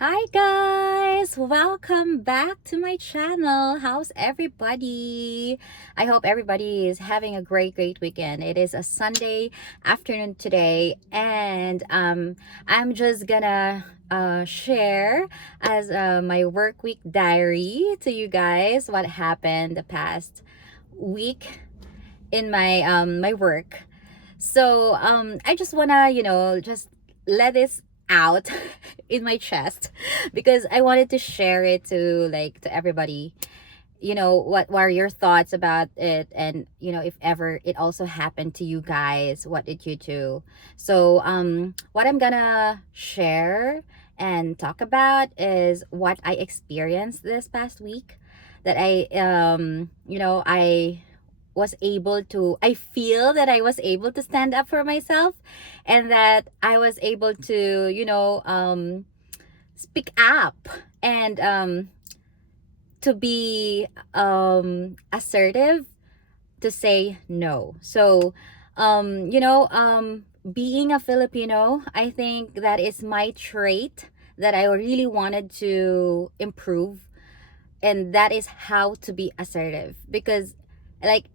Hi guys! Welcome back to my channel. How's everybody? I hope everybody is having a great weekend. It is a Sunday afternoon today, and I'm just gonna share as my work week diary to you guys what happened the past week in my work. So I just wanna, just let this out in my chest because I wanted to share it to everybody. What are your thoughts about it, and if ever it also happened to you guys, what did you do? So what I'm gonna share and talk about is what I experienced this past week, that I feel that I was able to stand up for myself, and that I was able to speak up, and to be assertive, to say no. So being a Filipino, I think that is my trait that I really wanted to improve, and that is how to be assertive, because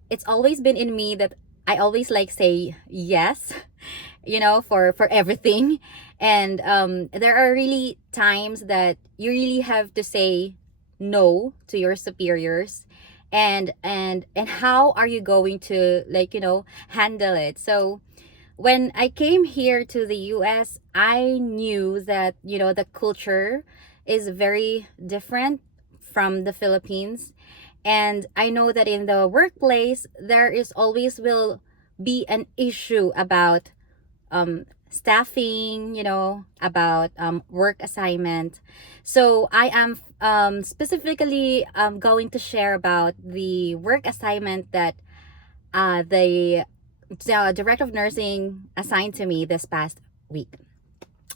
it's always been in me that I always say yes, for everything. And there are really times that you really have to say no to your superiors, and how are you going to handle it? So when I came here to the US, I knew that the culture is very different from the Philippines. And I know that in the workplace, there is always will be an issue about staffing, about work assignment. So I am specifically going to share about the work assignment that the director of nursing assigned to me this past week.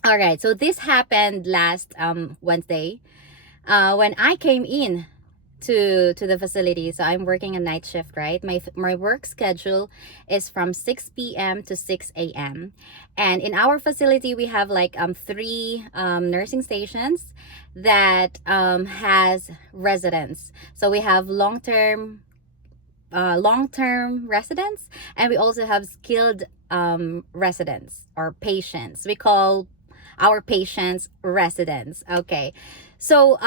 All right, so this happened last Wednesday, when I came in to the facility. So I'm working a night shift, right? My work schedule is from 6 p.m. to 6 a.m. And in our facility, we have three nursing stations that has residents. So we have long-term residents, and we also have skilled residents or patients. We call our patients residents. Okay, so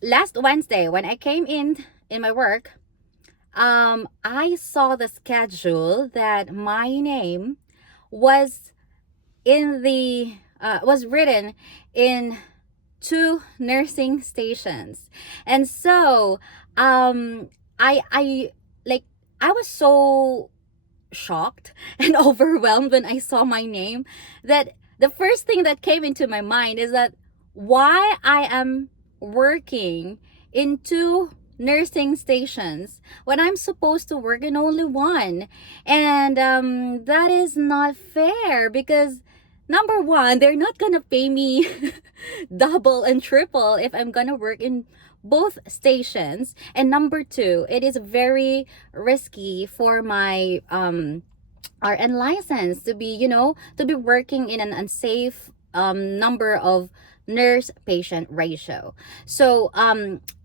last Wednesday when I came in my work, I saw the schedule that my name was in the was written in two nursing stations. And so I like I was so shocked and overwhelmed when I saw my name, that the first thing that came into my mind is that why I am working in two nursing stations when I'm supposed to work in only one. And that is not fair, because number one, they're not gonna pay me double and triple if I'm gonna work in both stations. And number two, it is very risky for my RN license to be working in an unsafe number of nurse patient ratio. So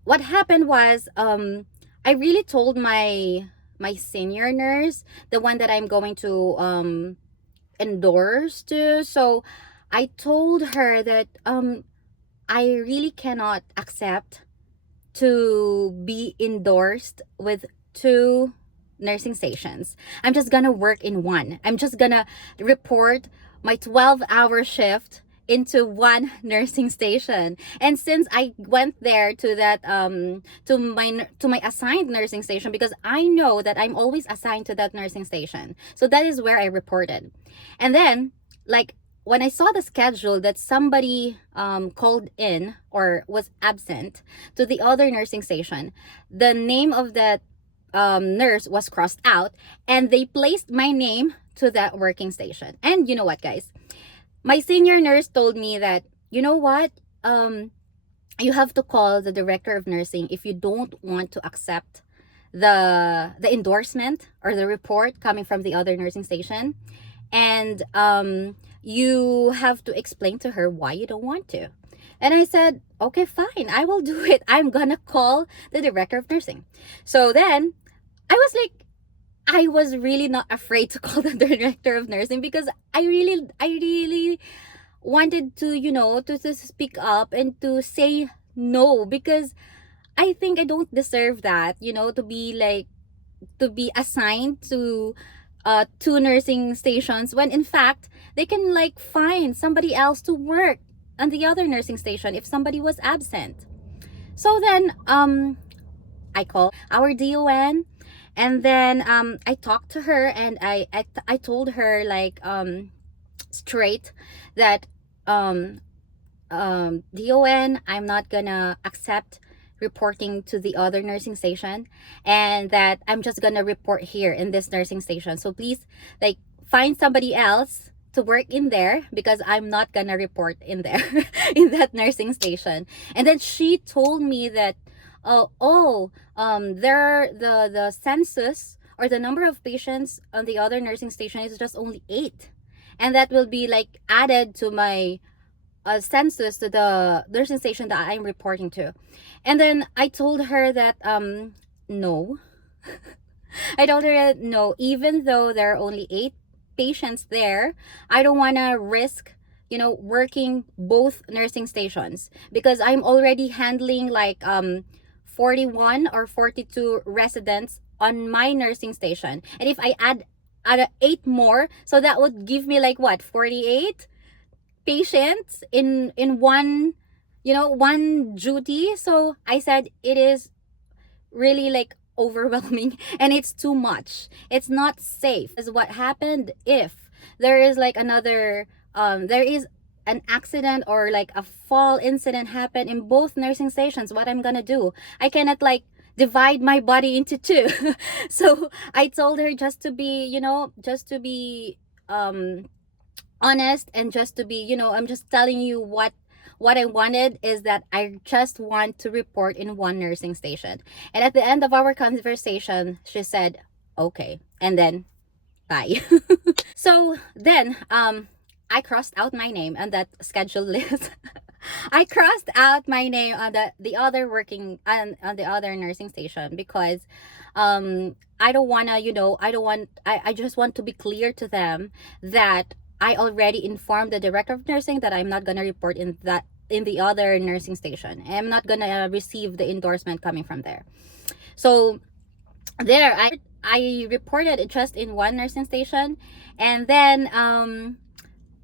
what happened was, I really told my senior nurse, the one that I'm going to endorse to. So I told her that I really cannot accept to be endorsed with two nursing stations. I'm just gonna work in one. I'm just gonna report my 12-hour shift into one nursing station. And since I went there to that to my assigned nursing station, because I know that I'm always assigned to that nursing station, so that is where I reported. And then, when I saw the schedule that somebody called in or was absent to the other nursing station, the name of that nurse was crossed out, and they placed my name to that working station. And you know what, guys? My senior nurse told me that, you know what? You have to call the director of nursing if you don't want to accept the endorsement or the report coming from the other nursing station. And you have to explain to her why you don't want to. And I said, okay, fine, I will do it. I'm gonna call the director of nursing. So then I was like, I was really not afraid to call the director of nursing because I really wanted to, to speak up and to say no, because I think I don't deserve that, to be like, to be assigned to two nursing stations when in fact they can like find somebody else to work on the other nursing station if somebody was absent. So then I called our DON, and then I talked to her, and I told her like straight that um DON, I'm not gonna accept reporting to the other nursing station, and that I'm just gonna report here in this nursing station. So please, like, find somebody else to work in there because I'm not gonna report in there in that nursing station. And then she told me that, there the census or the number of patients on the other nursing station is just only 8, and that will be like added to my census to the nursing station that I'm reporting to. And then I told her that no. I told her that no, even though there are only 8 patients there, I don't want to risk, working both nursing stations because I'm already handling like 41 or 42 residents on my nursing station. And if I add 8 more, so that would give me like what, 48 patients in one, one duty. So I said it is really like overwhelming and it's too much, it's not safe. Is what happened if there is like another there is an accident or like a fall incident happen in both nursing stations, what I'm gonna do? I cannot like divide my body into two. So I told her just to be, just to be honest, and just to be, I'm just telling you what I wanted is that I just want to report in one nursing station. And at the end of our conversation, she said, okay. And then bye. So then I crossed out my name on that schedule list. I crossed out my name on the other working on the other nursing station because I don't want to, I just want to be clear to them that I already informed the director of nursing that I'm not going to report in the other nursing station. I'm not going to receive the endorsement coming from there. So there I reported it just in one nursing station, and then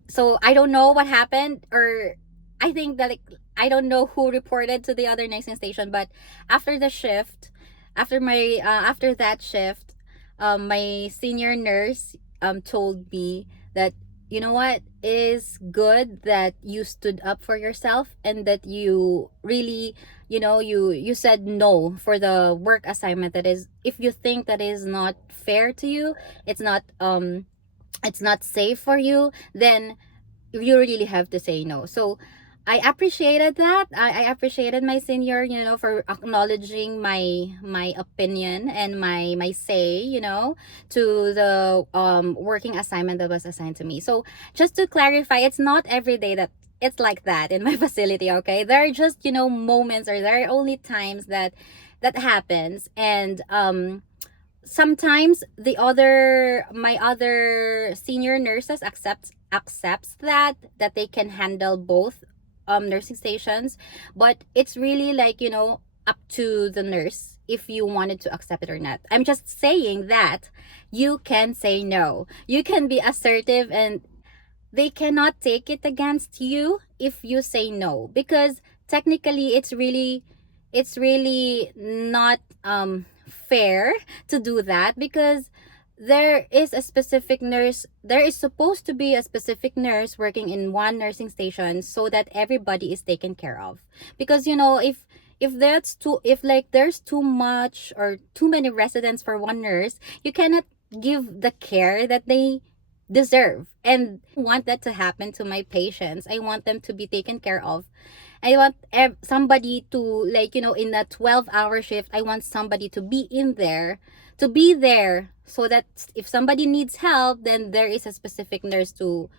so I don't know what happened, or I think that, like, I don't know who reported to the other nursing station, but after the shift, after that shift, my senior nurse told me that, you know what, it is good that you stood up for yourself and that you really, you said no for the work assignment. That is, if you think that is not fair to you, it's not safe for you, then you really have to say no. So I appreciated that. I appreciated my senior, for acknowledging my opinion and my say, to the working assignment that was assigned to me. So just to clarify, it's not every day that it's like that in my facility, okay? There are just, moments, or there are only times that happens. And sometimes my other senior nurses accepts that they can handle both nursing stations, but it's really like, up to the nurse if you wanted to accept it or not. I'm just saying that you can say no, you can be assertive, and they cannot take it against you if you say no, because technically it's really not fair to do that, because there is supposed to be a specific nurse working in one nursing station so that everybody is taken care of. Because, if like there's too much or too many residents for one nurse, you cannot give the care that they deserve. And I want that to happen to my patients. I want them to be taken care of. I want somebody to, like, in a 12-hour shift, I want somebody to be in there, to be there, so that if somebody needs help, then there is a specific nurse to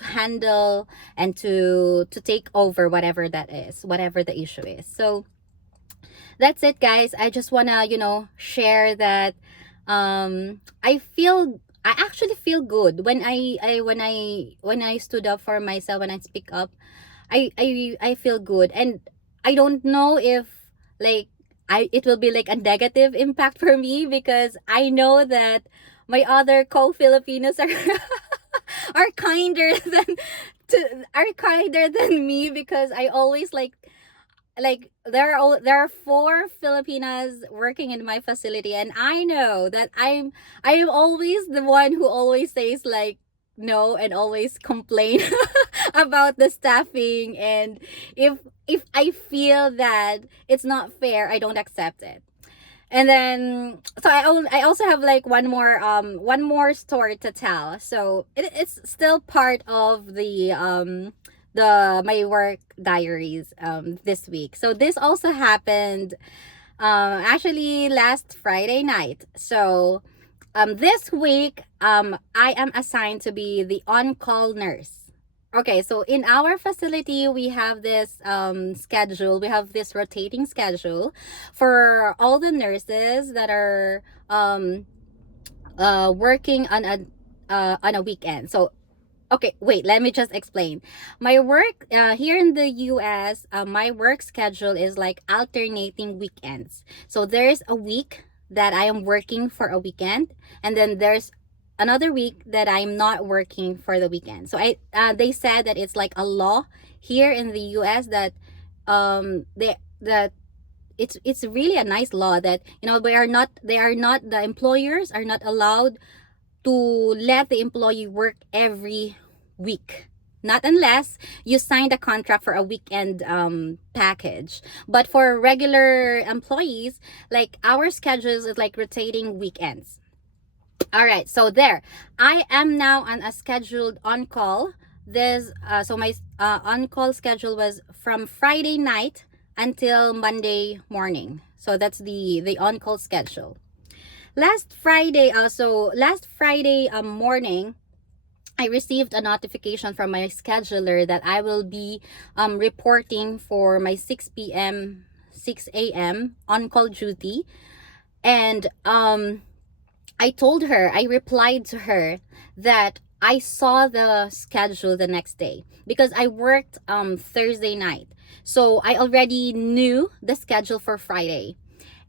handle and to take over whatever that is, whatever the issue is. So that's it, guys. I just wanna share that. I actually feel good when I stood up for myself, when I speak up. I feel good, and I don't know if, like, it will be like a negative impact for me, because I know that my other co-Filipinos are are kinder than are kinder than me, because I always, like there are four Filipinas working in my facility, and I know that I am always the one who always says, like, no, and always complain about the staffing. And if I feel that it's not fair, I don't accept it. And then, so I also have like one more story to tell. So it's still part of the my work diaries this week. So this also happened actually last Friday night. So this week I am assigned to be the on-call nurse. Okay, so in our facility, we have this schedule. We have this rotating schedule for all the nurses that are working on a weekend. So, okay, wait, let me just explain. My work here in the US, my work schedule is like alternating weekends. So there's a week that I am working for a weekend, and then there's another week that I'm not working for the weekend. So they said that it's like a law here in the US that it's really a nice law that the employers are not allowed to let the employee work every week, not unless you signed a contract for a weekend package. But for regular employees, like, our schedules is like rotating weekends. All right, so there, I am now on a scheduled on call. So my on call schedule was from Friday night until Monday morning. So that's the on call schedule. Last Friday morning, I received a notification from my scheduler that I will be reporting for my 6 p.m. 6 a.m. on call duty. And I replied to her that I saw the schedule the next day, because I worked Thursday night. So I already knew the schedule for Friday.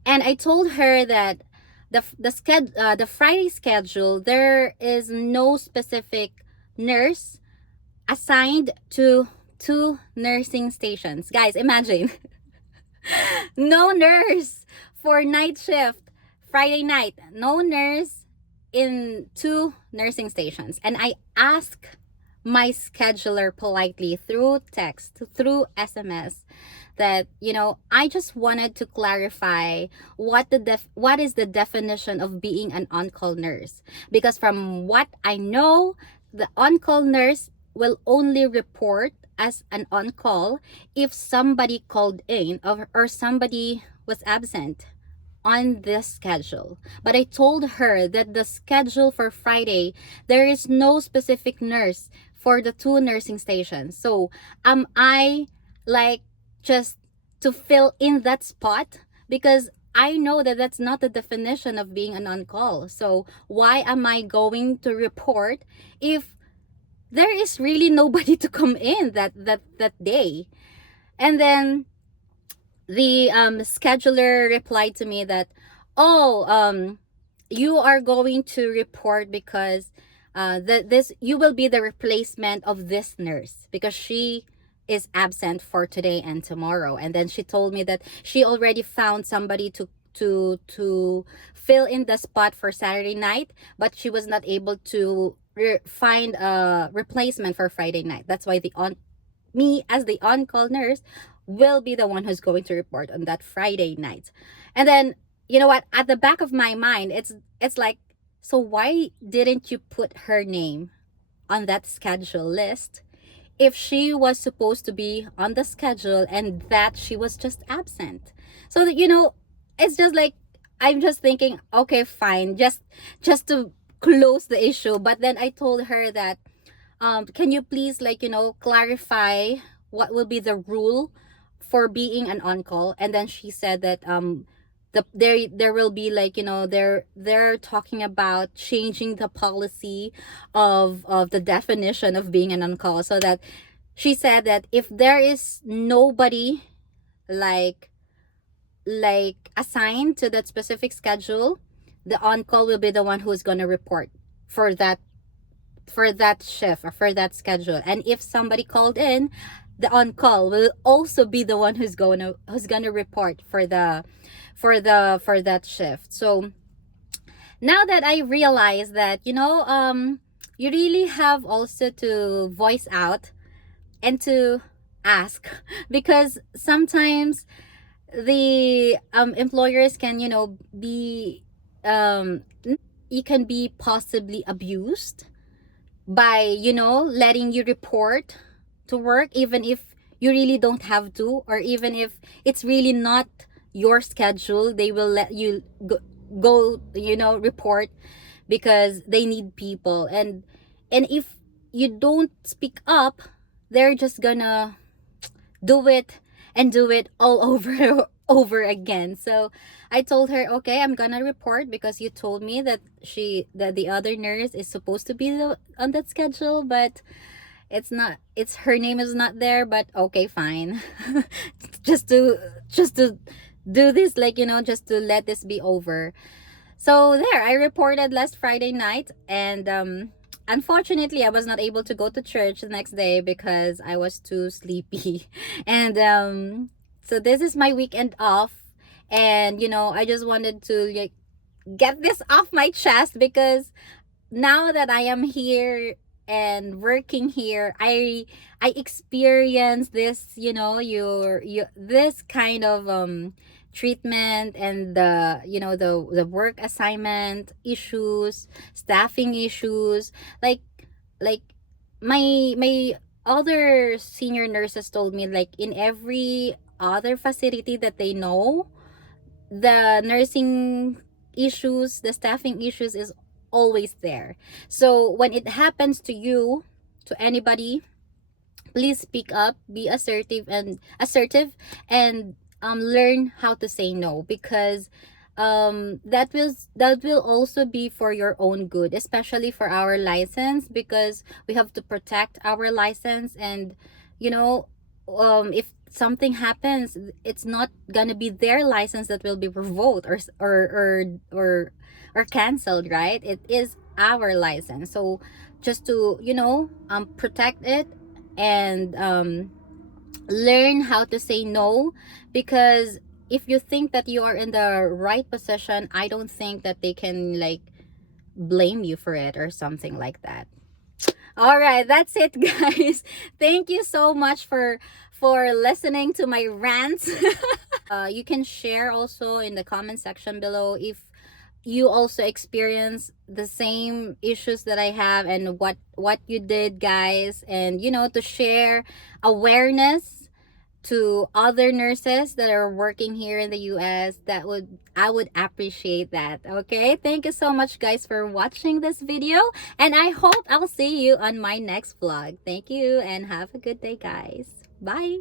And I told her that the Friday schedule, there is no specific nurse assigned to two nursing stations. Guys, imagine. No nurse for night shift Friday night. No nurse in two nursing stations. And I asked my scheduler politely through text, through SMS, that I just wanted to clarify what is the definition of being an on-call nurse, because from what I know, the on-call nurse will only report as an on-call if somebody called in, or somebody was absent on this schedule. But I told her that the schedule for Friday, there is no specific nurse for the two nursing stations. So am I, like, just to fill in that spot? Because I know that that's not the definition of being an on-call. So why am I going to report if there is really nobody to come in that day? And then the scheduler replied to me that, you are going to report because you will be the replacement of this nurse, because she is absent for today and tomorrow. And then she told me that she already found somebody to fill in the spot for Saturday night, but she was not able to find a replacement for Friday night. That's why me as the on-call nurse will be the one who's going to report on that Friday night. And then, you know what, at the back of my mind, it's like, so why didn't you put her name on that schedule list if she was supposed to be on the schedule and that she was just absent. So that, it's just like, I'm just thinking, okay, fine, just to close the issue. But then I told her that, can you please, like, clarify what will be the rule for being an on-call? And then she said that there will be, like, they're talking about changing the policy of the definition of being an on-call, so that she said that if there is nobody, like assigned to that specific schedule, the on-call will be the one who's going to report for that shift or for that schedule. And if somebody called in, the on-call will also be the one who's gonna report for that shift. So now that I realize that, you really have also to voice out and to ask, because sometimes the employers can, be, you can be possibly abused by, letting you report to work, even if you really don't have to, or even if it's really not your schedule, they will let you go, report, because they need people. And if you don't speak up, they're just gonna do it and do it all over again. So I told her, okay, I'm gonna report, because you told me that the other nurse is supposed to be on that schedule, but it's not, her name is not there. But okay, fine. Just to do this, like, just to let this be over. So there, I reported last Friday night, and unfortunately I was not able to go to church the next day because I was too sleepy. And so this is my weekend off, and I just wanted to, like, get this off my chest, because now that I am here and working here, I experience this, your this kind of treatment, and the work assignment issues, staffing issues, like my other senior nurses told me, like, in every other facility that they know, the nursing issues, the staffing issues is always there. So when it happens to you, to anybody, please speak up, be assertive, and learn how to say no, because that will also be for your own good, especially for our license, because we have to protect our license. And you know if something happens, it's not gonna be their license that will be revoked or canceled, right? It is our license. So just to protect it, and learn how to say no, because if you think that you are in the right position, I don't think that they can, like, blame you for it or something like that. All right, that's it, guys. Thank you so much for listening to my rants. You can share also in the comment section below if you also experience the same issues that I have, and what you did, guys, and to share awareness to other nurses that are working here in the US. I would appreciate that. Okay, thank you so much, guys, for watching this video, and I hope I'll see you on my next vlog. Thank you, and have a good day, guys. Bye.